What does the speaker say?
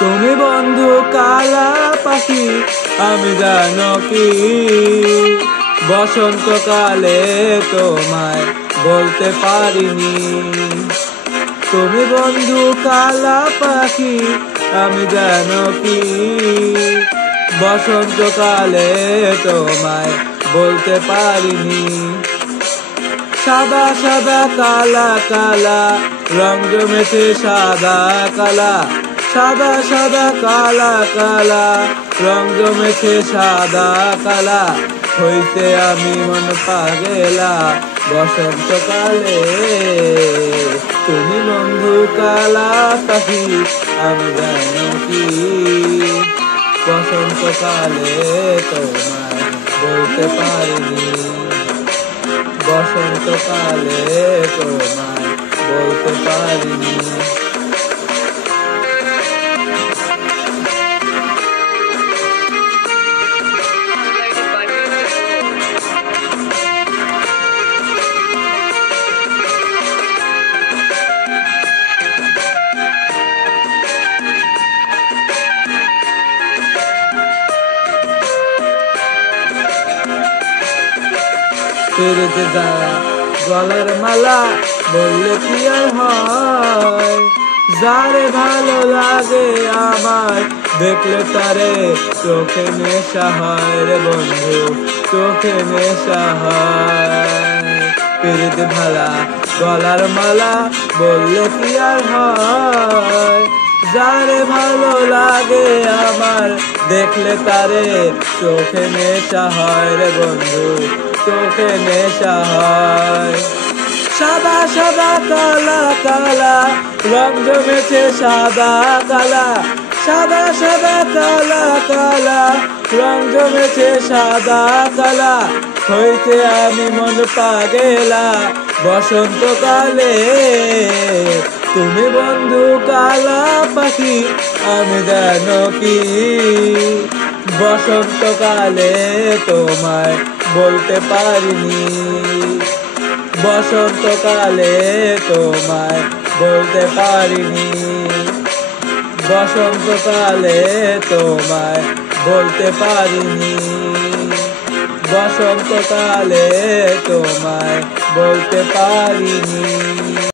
তুমি বন্ধু কালা পাখি, আমি জানো কি বসন্তকালে তোমায় বলতে পারিনি। তুমি বন্ধু কালা পাখি, আমি জানো কি বসন্তকালে তোমায় বলতে পারিনি। সাদা সাদা কালা কালা রং জমেছে সাদা কালা, সাদা সাদা কালা কালা রং জমেছে সাদা কালা। হইতে আমি মন পাগেলা বসন্তকালে। তুমি বন্ধু কালা পাখি, আমি জানো কি বসন্তকালে তোমায় বলতে পারিনি। বসন্তকালে তোমায় বলতে পারিনি। পেরেতে যারা গলার মালা বললে কি আর হয়, যারে ভালো লাগে আমার দেখলে তারে চোখে নেশা হয় রে বন্ধু, চোখে নেশা হয়। পেরেতে ভালা গলার মালা বললে কি আর হয়, যারে ভালো লাগে আমার দেখলে তারে চোখে নেশা হয় রে বন্ধু, চোখে নেশা হয়। সাদা সাদা কালা কালা রং জমেছে সাদা কালা, সাদা সাদা কালা কালা রং জমেছে সাদা কালা। হইতে আমি মন পাগেলা বসন্তকালে। তুমি বন্ধু কালা পাখি, আমি জানো কি বসন্তকালে তোমায় বলতে পারিনি। বসন্তকালে তোমায় বলতে পারিনি। বসন্তকালে তোমায় বলতে পারিনি। বসন্তকালে তোমায় বলতে পারিনি।